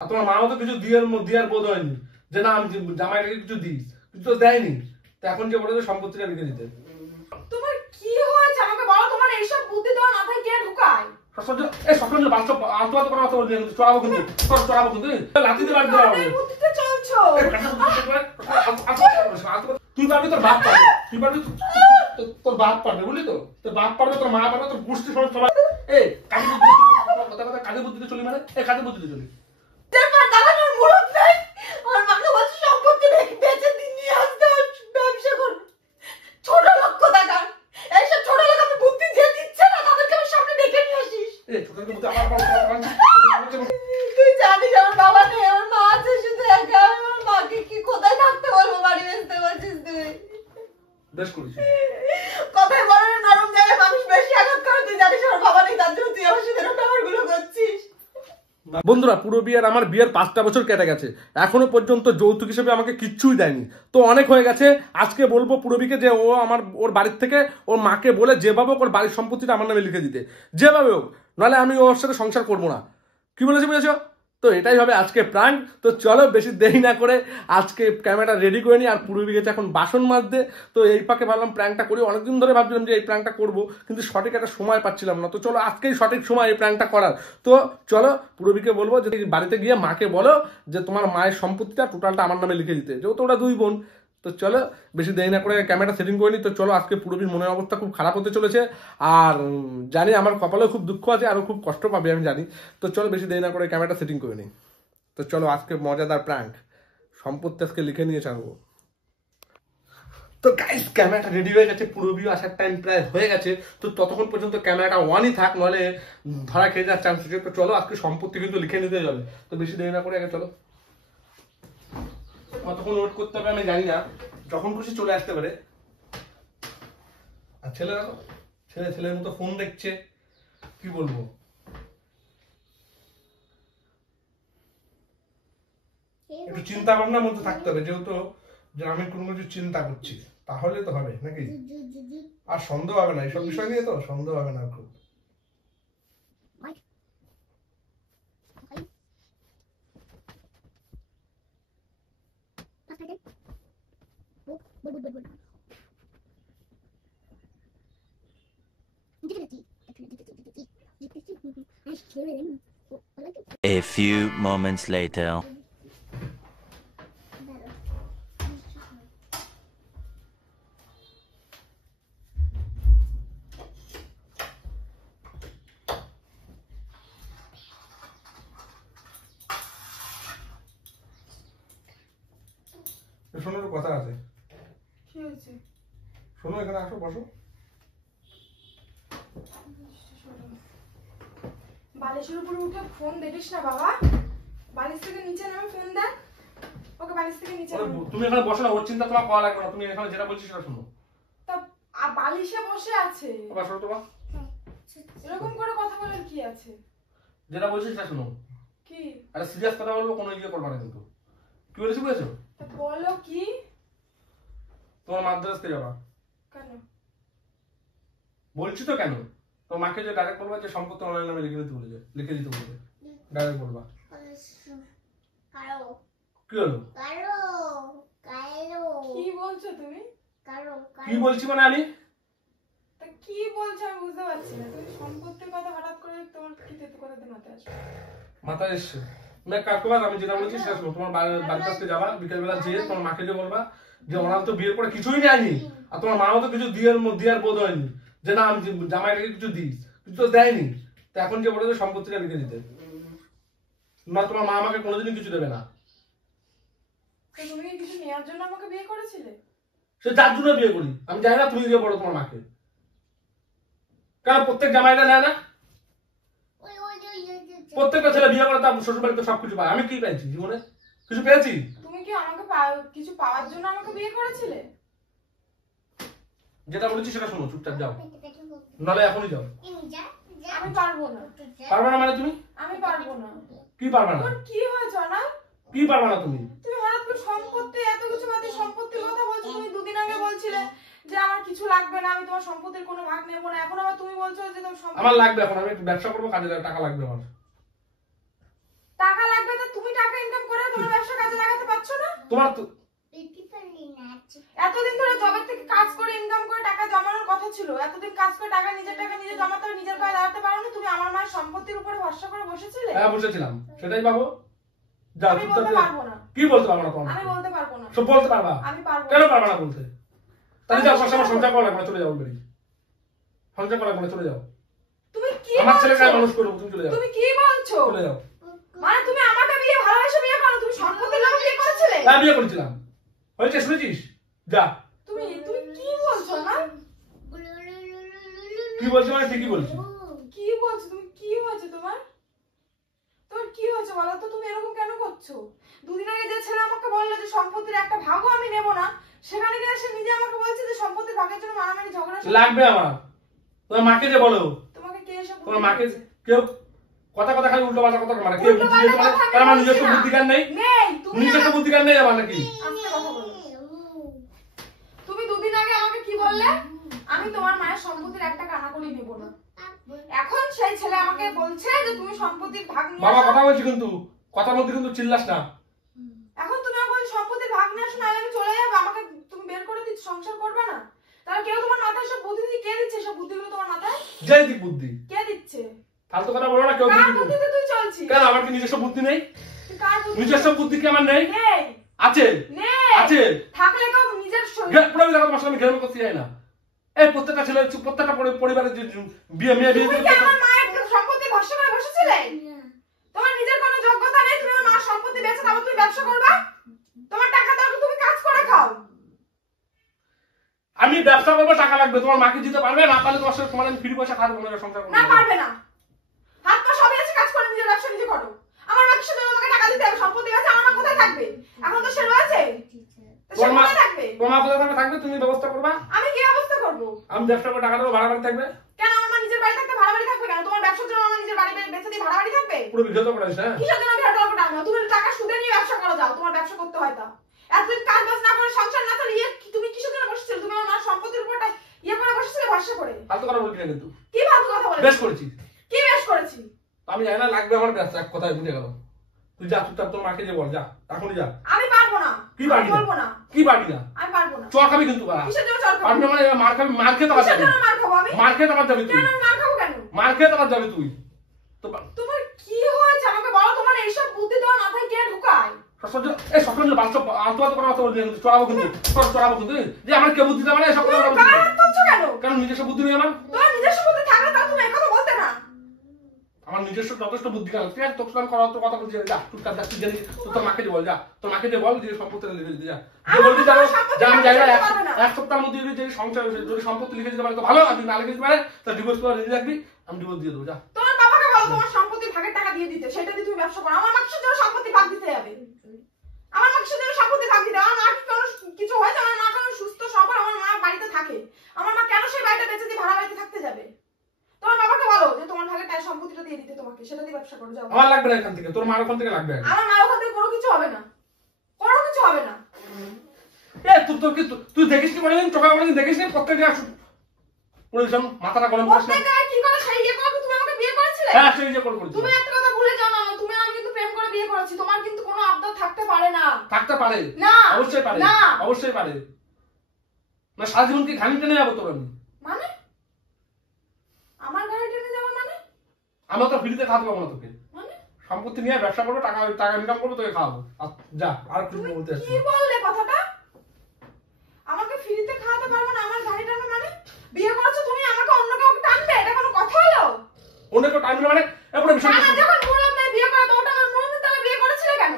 আর তোমার মাও তো কিছু দেওয়ার বোধ হয়নি যে না আমি জামাইটাকে কিছু দিই, কিছু তো দেয়নি। তো এখন যে বলে সম্পত্তিটা লিখে দিতে। তোমার কি হয়েছে আমাকে বলো, তোমার এইসব বুদ্ধি তোমার মাথায় কে ঢুকায়? তুই পারবি, তোর বাপ পারবে, তুই পারবি, তোর বাপ পারবে, বুঝলি তো? তোর বাপ পারবে, তোর মা পারবে, তোর গোষ্ঠী সবাই। কাজে বুদ্ধিতে চলি, মানে এই কাজে বুদ্ধিতে চলি। তুই জানিস আমার বাবা নেই, আমার মা আছে শুধু একা। আমার মাকে কি কোথায় থাকতে বলবো, বাড়ি বেচতে বলছিস তুই? বেশ করেছিস। কথায় বলে না, নরম জায়গায় মানুষ বেশি আঘাত করে। তুই জানিস আমার বাবা নেই, তার জন্য তুই আমার সাথে এরকম ব্যাপারগুলো করছিস। বন্ধুরা, পুরো আমার বিয়ের 5টা বছর কেটে গেছে, এখনো পর্যন্ত যৌতুক হিসেবে আমাকে কিচ্ছুই দেয়নি। তো অনেক হয়ে গেছে, আজকে বলবো পুরবীকে যে ও ওর বাড়ির থেকে ওর মাকে বলে যেভাবে ওর বাড়ির সম্পত্তিটা আমার নামে লিখে দিতে, যেভাবে হোক, নাহলে আমি ওর সাথে সংসার করবো না। কি বলেছি বুঝেছো? তো এটাই হবে আজকে প্রাঙ্ক। তো চলো বেশি দেরি না করে আজকে ক্যামেরাটা রেডি করে নিই। আর পূর্বী গেছে এখন বাসন মাজতে। তো এই পাকে ভাবলাম প্র্যাঙ্কটা করি, অনেকদিন ধরে ভাবছিলাম যে এই প্র্যাঙ্কটা করবো, কিন্তু সঠিক একটা সময় পাচ্ছিলাম না। তো চলো আজকেই সঠিক সময় এই প্র্যাঙ্কটা করার। তো চলো পূর্বীকে বলবো যে বাড়িতে গিয়ে মাকে বলো যে তোমার মায়ের সম্পত্তিটা টোটালটা আমার নামে লিখে দিতে, যেহেতু ওরা 2 বোন। তো চলো বেশি দেরি না করে ক্যামেরাটা সেটিং করে নিই। তো চলো, আজকে পূরবীর মনের অবস্থা খুব খারাপ হতে চলেছে, আর জানি আমার কপালেও খুব দুঃখ আছে, আরও খুব কষ্ট পাবে আমি জানি। তো চলো বেশি দেরি না করে ক্যামেরাটা সেটিং করে নিই। তো চলো আজকে মজাদার প্র্যাঙ্ক, সম্পত্তি আজকে লিখে নিয়ে ছাড়বো। তো গাইস ক্যামেরাটা রেডি হয়ে গেছে, পূরবীও আসার টাইম প্রায় হয়ে গেছে। তো ততক্ষণ পর্যন্ত ক্যামেরাটা অনই থাক, নলে ধরা খেয়ে যাওয়ার চান্স আছে। তো চলো আজকে সম্পত্তি কিন্তু লিখে নিতে যাবে। তো বেশি দেরি না করে আগে চলো। কতক্ষণ ওয়েট করতে হবে আমি জানি না, যখন খুশি চলে আসতে পারে। আর ছেলেরা তো ছেলের মতো ফোন দেখছে, কি বলবো। একটু চিন্তা ভাবনার মধ্যে থাকতে হবে, যেহেতু যে আমি কোনো কিছু চিন্তা করছি, তাহলে তো হবে নাকি। আর সন্দেহ হবে না এইসব বিষয় নিয়ে, তো সন্দেহ হবে না খুব। A few moments later. শোনো, কথা আছে। কি হয়েছে? শোনো, এখানে আসো, বসো। বালিশের উপরে উঠে ফোন দেখিস না বাবা, বালিশ থেকে নিচে নামে ফোন দেখ। ওকে বালিশ থেকে নিচে নামে। তুমি এখানে বসো না, ওর চিন্তা তোমার করা লাগবে না। তুমি এখানে যেটা বলছি সেটা শোনো। তা বালিশে বসে আছে, বসো তো, এরকম করে কথা বলার কি আছে? যেটা বলছি সেটা শোনো। কি? আরে সিরিয়াস কথা বলবো, কোনো ইয়ে করবা না কিন্তু। কি বলেছি বুঝেছো? বলো কি? তোমার মাদ্রাসে যাবা কেন? বলছি তো কেন। তোমার মাকে যে ডাইরেক্ট বলবা যে সম্পত্তি অনলাইন নামে লিখে দিতে বলেছে, লিখে দিতে বলেছে, ডাইরেক্ট বলবা। কি হলো? কি বলছো তুমি? কি বলছি মানে আমি? তা কি বলছো আমি বুঝতে পারছি না। তুমি সম্পত্তির কথা হঠাৎ করে তোমার কি তেতো কথাতে মাথায় আসে? মাথায় এসছে না কাকুবার, আমি যেটা বলছি সেটা শোনো। তোমার বাড়ির কাছে যাবা, বিকেলবেলা যেয়ে তোমার মাকে যে বলবা যে ওনার তো বিয়ের পরে কিছুই নেয়নি, আর তোমার মাও তো কিছু দেওয়ার বোধ হয়নি যে না আমি জামাইটাকে কিছু দিই, কিছু তো দেয়নি। তো এখন যে বলে যে সম্পত্তিটা লিখে দিতে, না তোমার মা আমাকে কোনোদিনই কিছু দেবে না। তুমি কি কিছু নেওয়ার জন্য আমাকে বিয়ে করেছিলে? সে যার জন্য বিয়ে করি, আমি জানি না তুমি বিয়ে করো তোমার মাকে। কেন প্রত্যেক জামাইরা নেয় না? প্রত্যেকটা ছেলে বিয়ে করে তার শ্বশুর বাড়িতে সবকিছু পায়। আমি কি পেয়েছি জীবনে? কিছু পেয়েছি? তুমি কি আমাকে কিছু পাওয়ার জন্য আমাকে বিয়ে করেছিলে? যেটা বলেছি সেটা শোনো, চুপচাপ যাও, নালে এখনই যাও। আমি পারবো না। পারবে না মানে তুমি? আমি পারবো না। কি পারবে না? কি হয়েছে না? কি পারবে না তুমি? তুমি হঠাৎ করে সম্পত্তি এত কিছু বাদে সম্পত্তির কথা বলছো। তুমি দুদিন আগে বলছিলে যে আমার কিছু লাগবে না, আমি তোমার সম্পত্তির কোনো ভাগ নেব না। এখন আবার তুমি বলছো যে তোমার আমার লাগবে, এখন আমি ব্যবসা করবো, কাজে টাকা লাগবে আমার। টাকা লাগবে, তো তুমি তোমার এতদিন ধরে জবের থেকে কাজ করে ইনকাম করে টাকা জমানোর কথা ছিল, এতদিন কাজ করে টাকা নিজে জমাতে হবে, নিজের পায়ে দাঁড়াতে পারো না, তুমি আমার মায়ের সম্পত্তির উপরে ভরসা করে বসেছিলে। হ্যাঁ বসেছিলাম, সেটাই পাবো। যা আমি বলতে পারবো না। কি বলতে পারবো না তোমার? আমি বলতে পারবো না। সব বলতে পারবা? আমি পারবো কেন না। পারবা না বলতে? তাহলে যাও, আমার সংসার করা লাগবে না, চলে যাও বেরি। সংসার করা লাগবে না, চলে যাও। তুমি কি আমার বলছো? ছেলেকে মানুষ করবো, তুমি চলে যাও। তুমি কি বলছো? চলে যাও। মানে তুমি আমাকে বিয়ে ভালোবেসে বিয়ে করো, তুমি সম্পত্তির লোভে বিয়ে করেছিলে? হ্যাঁ বিয়ে করেছিলাম, হয়েছে শুনেছিস? যা। তুমি তুমি কি বলছো না? কি বলছি মানে ঠিকই বলছি। কি বলছো তুমি? কি হয়েছে তোমার? তোমার কি হয়েছে বলো তো? তুমি এরকম কেন করছো? দুদিন আগে যে ছেলে আমাকে বললো যে সম্পত্তির একটা ভাগও আমি নেব না, সেখানে গিয়ে সে নিজে আমাকে বলছে যে সম্পত্তির ভাগের জন্য মারামারি ঝগড়া লাগবে আমার। তোমার মাকে যে বলো, তোমাকে কে এসব তোমার মাকে কেউ কথা কথা খালি উল্টো পাল্টা কথা মারে, কেউ বুদ্ধি দিতে পারে? তার আমার নিজস্ব বুদ্ধিজ্ঞান নেই? নেই। তুমি নিজস্ব বুদ্ধিজ্ঞান নেই আমার নাকি? আস্তে কথা বলো। তুমি দুদিন আগে আমাকে কি বললে? আমি তোমার মায়ের সম্পত্তির একটা কানাকড়ি নেব না। এখন সেই ছেলে আমাকে বলছে যে তুমি সম্পত্তির ভাগ নিয়ে বাবা আসো। কথা বলছি কিন্তু, কথার মধ্যে কিন্তু চিল্লাস না। এখন তুমি আমাকে বলছো সম্পত্তির ভাগ নিয়ে আসো, নাহলে আমি চলে যাবো, আমাকে তুমি বের করে দিচ্ছ, সংসার করবে না। তাহলে কেউ তোমার মাথায় সব বুদ্ধি দিয়ে কে দিচ্ছে? সব বুদ্ধিগুলো তোমার মাথায় যেই দিক বুদ্ধি, কে দিচ্ছে? ফালতু কথা বলো না। কেউ কার বুদ্ধি দেবে। বুদ্ধিতে তুই চলছিস? কেন আমার কি নিজস্ব বুদ্ধি নেই? তুই কার বুদ্ধি? নিজস্ব বুদ্ধি কি আমার নেই? নেই। আছে নেই। আছে। থাকলে কেউ নিজের পুরো আমি তোমার সঙ্গে ঘেরানো করতে যাই না। এই প্রত্যেকটা ছেলে, প্রত্যেকটা পরিবারের যে বিয়ে মেয়ে বিয়ে তুমি কি আমার মায়ের সম্পত্তি ভরসা করে বসেছিলে? তোমার নিজের কোনো যোগ্যতা নেই, তুমি আমার মার সম্পত্তি বেচে তারপর তুমি ব্যবসা করবা? তোমার টাকা দাও, তুমি কাজ করে খাও। আমি ব্যবসা করবো, টাকা লাগবে। তোমার মাকে দিতে পারবে না? পারলে তোমার সাথে সমান আমি ফ্রি পয়সা খাবো না, সংসার করবো না পারবে না। হাত পা সবই আছে, কাজ করে নিজের ব্যবসা নিজে করো। আমার মাকে শুধু আমাকে টাকা দিতে হবে, সম্পত্তি আছে, আমার মা কোথায় থাকবে? এখন তো সে রয়েছে, তো সে তোমার মা কোথায় থাকবে? তোমার মা কোথায় থাকবে? তুমি ব্যবস্থা করবা। আমি কি অবস্থা করবো? আমি ব্যবসা করে টাকা দেবো, ভাড়া বাড়ি থাকবে। কেন আমার মা নিজের বাড়ি থাকতে ভাড়া বাড়ি থাকবে কেন? তোমার ব্যবসার জন্য আমার নিজের বাড়ি বেচে দিয়ে ভাড়া বাড়ি থাকবে? পুরো বিঘত করাইস না। কিসের জন্য ঘেরা টাকা টাকা? তুমি টাকা সুদে নিয়ে ব্যবসা করো, যাও, তোমার ব্যবসা করতে হয় তা। এতদিন কাজ বাজ না করে সংসার না করে তুমি কিসের জন্য বসেছিলে? তুমি আমার মার সম্পত্তির উপরটা করে বসেছিলে ভরসা করে। ফালতু কথা বলছি না কিন্তু। কি ফালতু কথা বলে? বেশ করেছি। কি বেশ করেছি? আমি জানি না, লাগবে আমার ব্যবসা, এক কথায় বুঝে গেল। তুই যা, চুপচাপ তোর মাকে যে বল, যা এখনই যা। আমি পারবো না। কি পারবি আমি না? বলবো না। কি পারবি না? আমি পারবো না। চর খাবি কিন্তু বাড়া। কিসের জন্য চর খাবো? পারবি না মানে মার খাবি, মার খেতে আবার কিসের যাবি। জন্য মার খাবো আমি? মার খেতে আবার যাবি তুই। কেন আমি মার খাবো কেন? মার খেতে আবার যাবি তুই। তো তোমার কি হয়েছে আমাকে বলো? তোমার এইসব বুদ্ধি তোমার মাথায় কে ঢুকায়? সবসময় বাস্তব আত্মঘাত করার কথা বলছি কিন্তু, চড়াবো কিন্তু, চড়াবো কিন্তু। যে আমার কে বুদ্ধি দেবে না, এসব কথা তুমি গায়ে হাত তুলছো কেন? কেন? নিজস্ব বুদ্ধি নেই আমার। তোমার নিজস্ব বুদ্ধি থাকলে তাও তুমি এই কথা বলতে না। আমার নিজস্ব যথেষ্ট বুদ্ধি কেন? ঠিক আছে, তোর সঙ্গে করার তো কথা বলছি, যা টুকটাক যা, তুই জানি তোর মাকে যে বল, যা তোর মাকে যে বল যে সম্পত্তিটা লিখে দিতে, যা যে বলবি জানো যে আমি জানি না এক সপ্তাহের মধ্যে যদি সংসার যদি সম্পত্তি লিখে দিতে পারে তো ভালো, আর যদি না লিখে দিতে পারে তা ডিভোর্স করে রেডি রাখবি, আমি ডিভোর্স দিয়ে দেবো, যা। তোমার বাবাকে বলো তোমার সম্পত্তির ভাগের টাকা দিয়ে দিতে, সেটা দিয়ে তুমি ব্যবসা করো। আমার মা কিসের জন্য সম্পত্তি ভাগ দিতে যাবে? আমার মা কিসের জন্য সম্পত্তি ভাগ দিতে? আমার মা কি কোনো কিছু হয়েছে? আমার মা কোনো সুস্থ সবল, আমার মা বাড়িতে থাকে। আমার মা কেন সেই বাড়িটা বেঁচে দিয়ে ভাড়া বাড়িতে থাকতে যাবে? তোমার বাবাকে বলো যে তোমার ভাগের টাকা সম্পত্তিটা দিয়ে দিতে, তোমাকে সেটা দিয়ে ব্যবসা করো, যাও। আমার লাগবে না এখান থেকে, তোর মার ওখান থেকে লাগবে। আমার মা ওখান থেকে কোনো কিছু হবে না, কোনো কিছু হবে না। তুই দেখিস কি কোনোদিন চোখে কোনোদিন দেখিস নি? প্রত্যেকটা পরিশ্রম মাথাটা গরম করিস না। প্রত্যেকটা কি করে সেই ইয়ে করো? তুমি আমাকে বিয়ে করেছিলে? হ্যাঁ সেই যে করে করেছি। তুমি একটা কথা ভুলে যাও না, তুমি আমি কিন্তু প্রেম করে বিয়ে করেছি। তোমার কিন্তু কোনো আবদার থাকতে পারে না। থাকতে পারে না, অবশ্যই পারে, না, অবশ্যই পারে না। সারা জীবন কি ঘানি টেনে যাবো তোর? আমি মানে আমার ঘরে টেনে যাবো মানে? আমরা তো ফ্রিতে খাওয়াতে পারবো না তোকে। মানে সম্পত্তি নিয়ে ব্যবসা করবো, টাকা টাকা ইনকাম করবো, তোকে খাওয়াবো। আর যা, আর কিছু বলতে আসছি। কি বললে কথাটা? আমাকে ফ্রিতে খাওয়াতে পারবো না, আমার ঘরে টানবে মানে? বিয়ে করেছো তুমি, আমাকে অন্য কাউকে টানবে? এটা কোনো কথা হলো? অন্য কেউ টাইম মানে এরপরে বিষয় আমার যখন মুরত নেই, বিয়ে করে বউটা আমার মুরত নেই, তাহলে বিয়ে করেছিলে কেন?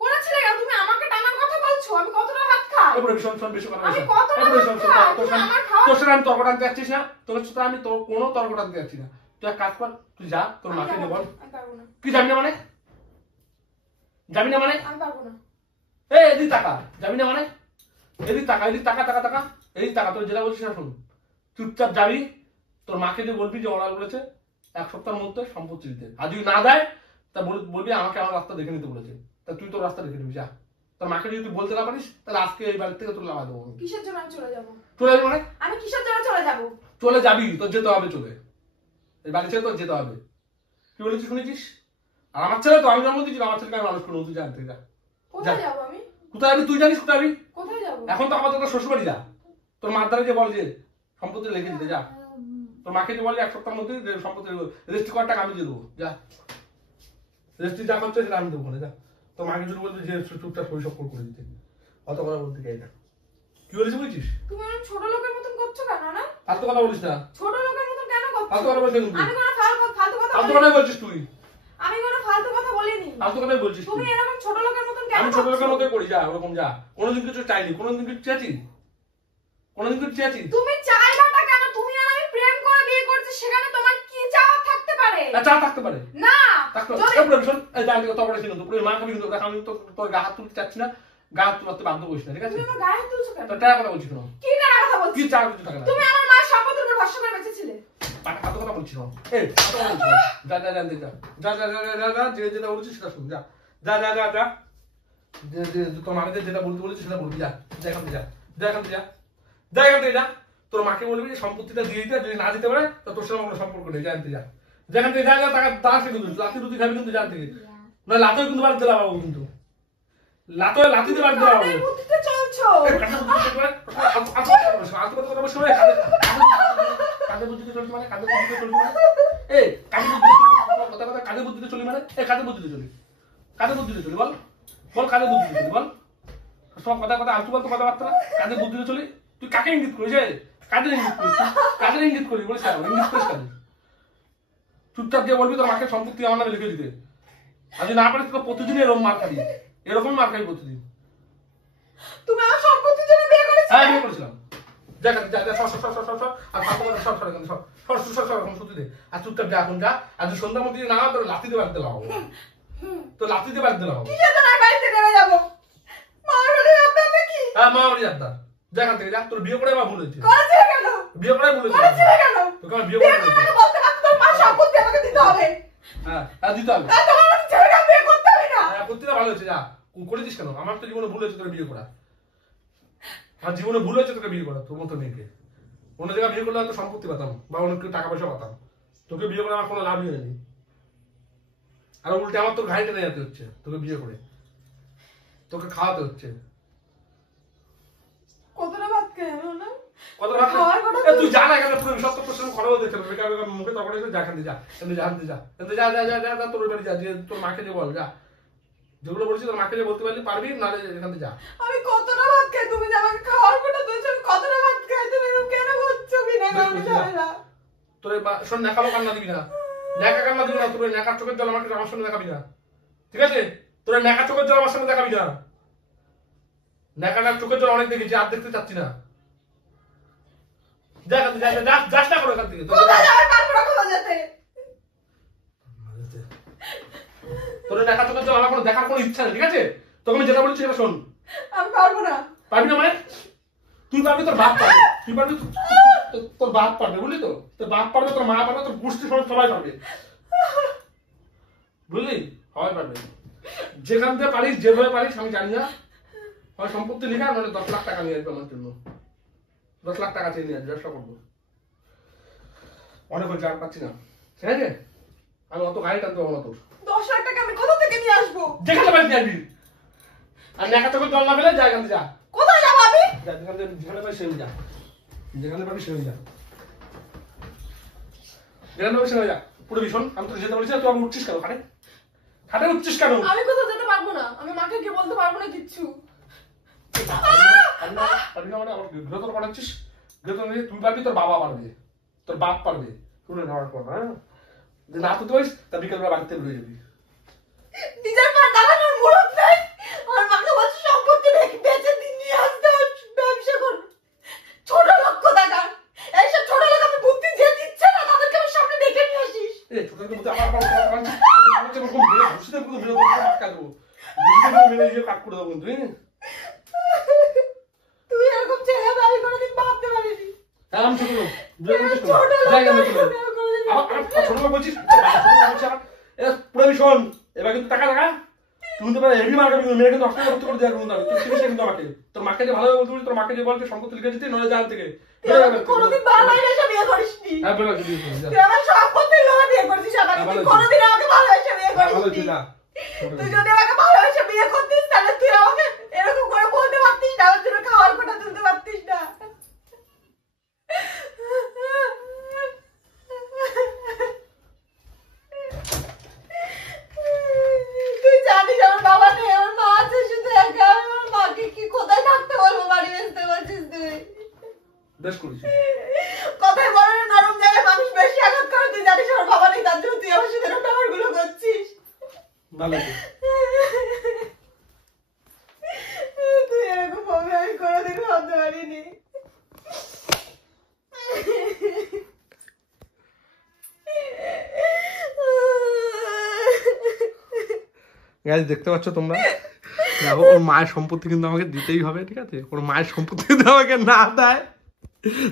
করেছিলে কেন? তুমি আমাকে টানার কথা বলছো? আমি কতটা ভাত খাই? এরপরে বিষয় বেশি কথা আমি বলছি। কতটা এরপরে ভাত খাই? তুমি আমার খাওয়া তোর সাথে আমি তর্ক টানতে যাচ্ছিস না, তোর সাথে আমি তোর কোনো তর্ক টানতে যাচ্ছি না। তুই এক কাজ কর, তুই যা তোর মাকে নিয়ে বল। আমি পারবো না। কি যাবি না মানে? যাবি না মানে? আমি পারবো না। এদিক টাকা যাবি না মানে? এদিক টাকা, এদিক টাকা, টাকা টাকা, এদিক টাকা। তোর যেটা বলছিস না শোন, চুপচাপ যাবি, তোর মাকে যে বলবি যে অর্ডার করেছে এক সপ্তাহের মধ্যে সম্পত্তি দিতে। আর যদি না দেয় তা বলবি আমাকে আমার রাস্তা দেখে নিতে বলেছে, তা তুই তোর রাস্তা দেখে নিবি, যা। তোর মাকে যদি তুই বলতে না পারিস তাহলে আজকে এই বাড়ি থেকে তোর লাভা দেবো। কিসের জন্য আমি চলে যাবো? চলে যাবি মানে? আমি কিসের জন্য চলে যাবো? চলে যাবি, তোর যেতে হবে, চলে এই বাড়ি ছেড়ে তোর যেতে হবে। কি বলেছিস শুনেছিস? আর আমার ছেলে তো আমি জন্ম দিয়েছি, আমার ছেলেকে আমি মানুষ করবো, তুই জানতে যা। কোথায় যাবো আমি? কোথায় যাবি তুই জানিস? কোথায় যাবি? কোথায় যাবো? এখন তো আমাদের শ্বশুর বাড়ি যা, তোর মার দ্বারা যে বল যে সম্পত্তি লিখে দিতে যা, তোর মাকে যে বলে 1 সপ্তাহের মধ্যে সম্পত্তি রেজিস্ট্রি করার টাকা আমি দিয়ে দেবো, যা রেজিস্ট্রি যা করছে সেটা আমি দেবো না, যা। তোর মাকে যদি বলতে যে চুপচাপ শৈশব করে দিতে, অত কথা বলতে চাই না। কি বলিস বুঝছিস? তুমি আমার ছোট লোকের মতন করছো কেন? না ফালতু কথা বলিস না, ছোট লোকের মতন কেন করছো? ফালতু কথা বলিস না কিন্তু। আমি কোনো ফালতু কথা ফালতু বলিনি। কথাই বলছিস তুই, আমি কোনো ফালতু কথা বলিনি। ফালতু কথাই বলছিস তুমি তুই। এরকম ছোট লোকের মতন কেন আমি ছোট করছো? লোকের মতোই করি, যা ওরকম যা। কোনোদিন কিছু চাইনি, কোনোদিন কিছু চেয়েছি, কোনোদিন কিছু চেয়েছি? তুমি চাইবাটা কেন? তুমি আর আমি প্রেম করে বিয়ে করছি, সেখানে তোমার কি চাওয়া থাকতে পারে? চা থাকতে পারে, না থাকতে যদি- পারে। শোন, এই যা, আমি কথা বলেছি কিন্তু পুরো মা খাবি কিন্তু, আমি তো তোর গা হাত তুলতে চাচ্ছি না, গা হাত তুলতে বাধ্য করিস না, ঠিক আছে? তুমি আমার গায়ে হাত তুলছো কেন? তো টাকা কথা বলছি কেন? কি টাকা কথা বলছো? কি চা কিছু টাকা না, তুমি আমার মায়ের সম্পত্তির উপর ভরসা করে বেঁচেছিলে। ফালতু কথা বলছি না। এই ফালতু কথা বলছি না। যা যা যা যা যা যা যা যা যা, যে যেটা বলছিস সেটা শুন, যা যা যা যা যা, যে তোর মাকে যেটা বলতে বলেছিস সেটা বলবি, যা যা এখান থেকে যা, যা এখান থেকে যা, যা এখান থেকে যা। তোর মাকে বলবি যে সম্পত্তিটা দিয়ে দিতে, যদি না দিতে পারে তো তোর সঙ্গে কোনো সম্পর্ক নেই, জানতে যা, যেখান থেকে যা যা, টাকা দাঁড়াচ্ছে কিন্তু লাঠি রুটি খাবি কিন্তু, জান থেকে না, লাতই কিন্তু বাড়িতে লাগাবো কিন্তু, লাথি দিয়ে বাড়িতে লাগাবো। কাদের বুদ্ধিতে চলছো? কাদের বুদ্ধিতে চলছি মানে? কাদের বুদ্ধিতে চলছি মানে? এই কাদের বুদ্ধিতে চলি মানে? এই কাদের বুদ্ধিতে চলি? কাদের বুদ্ধিতে চলি বল? বল কাদের বুদ্ধিতে চলি বল? সব কথা আলতু ফালতু কথাবার্তা, কাদের বুদ্ধিতে চলি? তুই কাকে ইঙ্গিত করিস? কাদের ইঙ্গিত করিস? কাদের ইঙ্গিত করিস বলিস কেন? ইঙ্গিত করিস কেন? চুপচাপ দিয়ে বলবি তোর মাকে সম্পত্তি আমার নামে লিখে দিতে, আর যদি না পারিস তো প্রতিদিন এরকম মার খাবি, এরকম মার খাবি প্রতিদিন। তুমি আমার সম্পত্তির জন্য বিয়ে করেছো? হ্যাঁ বিয়ে করেছিলাম। যা যা যা, সর সর সর সর সর, আর ফালতু কথা সর সর এখান থেকে, সর সর সর সর, এখন সত্যি দে। আর চুপচাপ যা এখন যা, আর যদি সন্ধ্যার মধ্যে না হয় তোর লাথি দিয়ে বাড়িতে লাগাবো, তো লাথি দিয়ে বাড়িতে লাগাবো। কিসের জন্য আমি বাড়ি থেকে বেরো যাবো? মামার বাড়ির আপনার নাকি? হ্যাঁ মা বাড়ি যাত্রা, যা এখান থেকে যা। তোর বিয়ে করে আমার ভুল হয়েছে, করেছিলে কেন? বিয়ে করে ভুল হয়েছে, করেছিলে কেন? তোকে আমার বিয়ে বিয়ে করে করতে বলতে পারতো তোর মার সম্পত্তি আমাকে দিতে হবে। হ্যাঁ হ্যাঁ দিতে হবে। আর তোমার মতো ছেলেকে আমি বিয়ে করতে হবে না। হ্যাঁ করতে ভালো হয়েছে, যা করেছিস কেন? আমার তো জীবনে ভুল হয়েছে তোর বিয়ে করা, আমার জীবনে ভুল হয়েছে তোকে বিয়ে করা, তোর মতো মেয়েকে। অন্য জায়গায় বিয়ে করলে হয়তো সম্পত্তি পাতাম বা অনেক টাকা পয়সা পাতাম, তোকে বিয়ে করে আমার কোনো লাভই হয়নি। আর উল্টে আমার তোর ঘাড়ি টেনে যেতে হচ্ছে তোকে বিয়ে করে, তোকে খাওয়াতে হচ্ছে। কতটা ভাত খাই আমি না? কত ভাত খাওয়ার কথা এ তুই জানা কেন? পুরো সত্য প্রশ্ন কথা বলতে হবে, বেকার বেকার মুখে তখন যা খান যা, এমনি যা যা এমনি যা যা যা যা যা, তোর বাড়ি যা, যে তোর মাকে যে বল যা, যেগুলো বলছিস তোর মাকে যে বলতে পারলি পারবি, নাহলে এখান থেকে যা। আমি কতটা ভাত খাই? তুমি যে আমাকে খাওয়ার কথা বলছো, আমি কতটা ভাত খাই? তুমি এরকম কেন বলছো? বিনা কারণে ঝামেলা। তোর শোন, নেকামো কান্না দিবি না, নেকা কান্না দিবি না, তোর নেকার চোখের জল আমাকে আমার সঙ্গে দেখাবি না, ঠিক আছে? তোর নেকার চোখের জল আমার সঙ্গে দেখাবি না, নেকার চোখের জল অনেক দেখেছি, আর দেখতে চাচ্ছি না। যা এখান থেকে, যা যাস না করো এখান থেকে। কোথায় যাবে? পারবো না কোথাও যেতে। তোর নেকার চোখের জল আমার কোনো দেখার কোনো ইচ্ছা নেই, ঠিক আছে? তোকে আমি যেটা বলছি সেটা শোন। আমি পারবো না। পারবি না মানে? তুই পারবি, তোর বাপ পারবে, তুই পারবি, তোর বাপ পারবে, বুঝলি তো? তোর বাপ পারবে, তোর মা পারবে, তোর গোষ্ঠী সবাই পারবে, বুঝলি? সবাই পারবে। যেখান থেকে পারিস, যেভাবে পারিস, আমি জানি না, হয় সম্পত্তি লেখা, নয় 10 লাখ টাকা নিয়ে আসবে আমার জন্য, 10 লাখ টাকা চেয়ে নিয়ে আসবে, ব্যবসা করবো। অনেক হয়েছে, আর পাচ্ছি না, ঠিক আছে? আমি অত গাড়ি টানতে পারবো না তোর। 10 লাখ টাকা আমি কোথা থেকে নিয়ে আসবো? যেখানে পারিস নিয়ে আসবি, আর নেকা চোখের জল না পেলে যা এখান থেকে যা, কোথায় যাবো আমি? যা যেখানে পারিস সেখানে যা, যেখানে পারিস সেখানে যা, যেখানে পারিস সেখানে যা। পুরো ভীষণ, আমি তোর যেতে বলেছি, তুই আমি উঠছিস কেন? খাটে উঠছিস কেন? আমি কোথাও যেতে পারবো না। আমি মাকে গিয়ে বলতে পারবো না কিচ্ছু। পারবি না মানে আমার গৃহতর পাঠাচ্ছিস? গৃহতর নিয়ে তুই পারবি, তোর বাবা পারবে, তোর বাপ পারবে, শুনে নেওয়ার পর, হ্যাঁ? যে না তুই পারিস, তা বিকেলবেলা বাড়িতে ঘুরে যাবি। নিজের পা দাঁড়ানোর মুরত নেই। আমার মাকে বলছে সম্পত্তি বেচে নিয়ে আসতে হবে, ব্যবসা করবে। ছোট লোক টাকা, এইসব ছোট লোক আমি বুদ্ধি দিয়ে দিচ্ছে না, তাদেরকে আমার সামনে ডেকে নিয়ে আসিস। এই ছোটকে বলতে আমার বাবা এরকম ভিড়ে ঘুষিতে পুরো ভিড়ে পাক্কা দেবো, ঘুষিতে মিলে গিয়ে কাট করে দেবো তুই। তুই এরকম চেহারা আমি কোনোদিন ভাবতে পারিনি। হ্যাঁ আমি ছোট লোক, ছোট লোক জায়গা আমি নেই কোনোদিন ছোট লোক বলছিস, পুরো ভীষণ। এবার কিন্তু টাকা লাগা, তুমি তো হেভি মার্কা মেয়েকে 10 টাকা খরচ করে দেওয়া কিন্তু আমি তুই চিনিস কিন্তু আমাকে তোর মাকে যে ভালোভাবে বলতে বলি তোর মাকে যে বলছে সম্পত্তি লিখে দিতে নয় জান থেকে কোনোদিন ভালোবাসা বিয়ে করিসনি হ্যাঁ বলো তুই আমার সম্পত্তি লোভে বিয়ে করছিস আমাকে তুই কোনোদিন আমাকে ভালোবাসা বিয়ে করিসনি তুই যদি আমাকে ভালোবাসা বিয়ে করতিস তাহলে তুই আমাকে এরকম করে বলতে পারতিস না আমার জন্য খাওয়ার কথা তুলতে পারতিস না তুই জানিস আমার বাবা নেই আমার মা আছে শুধু একা আমার মাকে কি কোথায় থাকতে বলবো বাড়ি বেচতে পারছিস তুই বেশ করেছি কথায় বলে না নরম জায়গায় মানুষ বেশি আঘাত করে তুই জানিস আমার বাবা নেই তার জন্য তুই আমার সাথে এরকম ব্যাপারগুলো করছিস ভালো তুই এরকম ভাবে আমি কোনোদিন ভাবতে পারিনি গাইস দেখতে পাচ্ছ তোমরা দেখো ওর মায়ের সম্পত্তি কিন্তু আমাকে দিতেই হবে ঠিক আছে ওর মায়ের সম্পত্তি যদি আমাকে না দেয়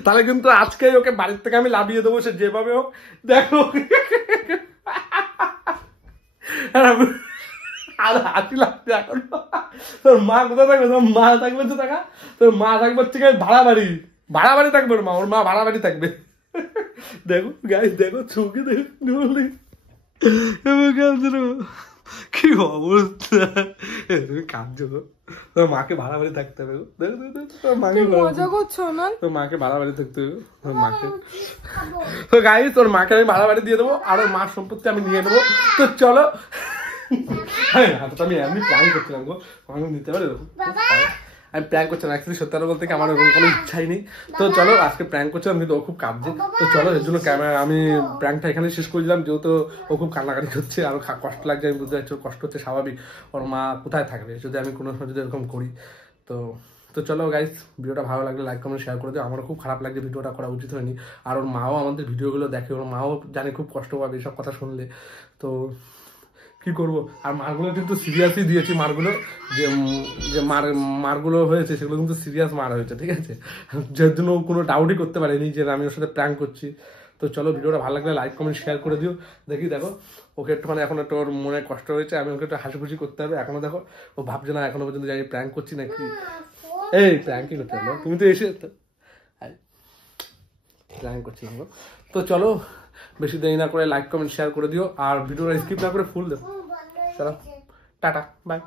তাহলে কিন্তু আজকেই ওকে বাড়ির থেকে আমি লাভিয়ে দেবো সে যেভাবে হোক দেখো আর হাসি লাগছে এখন তোর মা কোথায় থাকবে তোর মা থাকবে তো টাকা তোর মা থাকবে হচ্ছে ভাড়া বাড়ি থাকবে ওর মা ভাড়া বাড়ি থাকবে দেখো গাইস দেখো চোখে দেখো কি অবস্থা তুমি কাঁদছো তোর মাকে ভাড়া বাড়ি থাকতে হবে তোর মাকে মজা করছো না তোর মাকে ভাড়া বাড়ি থাকতে হবে তোর মাকে তো গাইস তোর মাকে আমি ভাড়া বাড়ি দিয়ে দেবো আর ওর মার সম্পত্তি আমি নিয়ে নেবো তো চলো আমি এমনি প্ল্যান করছিলাম গো আমি নিতে পারি আমি প্র্যাঙ্ক করছিলাম অ্যাকচুয়ালি সত্যি কথা বলতে কি আমার ওরকম কোনো ইচ্ছাই নেই তো চলো আজকে প্র্যাঙ্ক করছিলাম কিন্তু ও খুব কাঁদছে তো চলো এর জন্য ক্যামেরা আমি প্র্যাঙ্কটা এখানে শেষ করে দিলাম যেহেতু ও খুব কান্নাকাটি করছে আর কষ্ট লাগছে আমি বুঝতে পারছি কষ্ট হচ্ছে স্বাভাবিক ওর মা কোথায় থাকবে যদি আমি কোনো সময় যদি এরকম করি তো তো চলো গাইস ভিডিওটা ভালো লাগলে লাইক কমেন্ট শেয়ার করে দিও আমারও খুব খারাপ লাগছে ভিডিওটা করা উচিত হয়নি আর ওর মাও আমাদের ভিডিওগুলো দেখে ওর মাও জানে খুব কষ্ট পাবে এইসব কথা শুনলে তো কি করবো আর মারগুলো কিন্তু সিরিয়াসই দিয়েছি মারগুলো যে মারগুলো হয়েছে সেগুলো কিন্তু সিরিয়াস মার হয়েছে ঠিক আছে যার জন্য কোনো ডাউটই করতে পারেনি যে আমি ওর সাথে প্র্যাঙ্ক করছি তো চলো ভিডিওটা ভালো লাগলে লাইক কমেন্ট শেয়ার করে দিও দেখো ওকে একটু মানে এখন একটু ওর মনে কষ্ট হয়েছে আমি ওকে একটু হাসি খুশি করতে হবে এখনো দেখো ও ভাবছে না এখনো পর্যন্ত যাই প্র্যাঙ্ক করছি নাকি এই প্র্যাঙ্কই করতে হবে তুমি তো এসে প্র্যাঙ্ক করছিলাম তো চলো বেশি দেরি না করে লাইক কমেন্ট শেয়ার করে দিও আর ভিডিওটা স্কিপ না করে ফুল দাও চলো টাটা বাই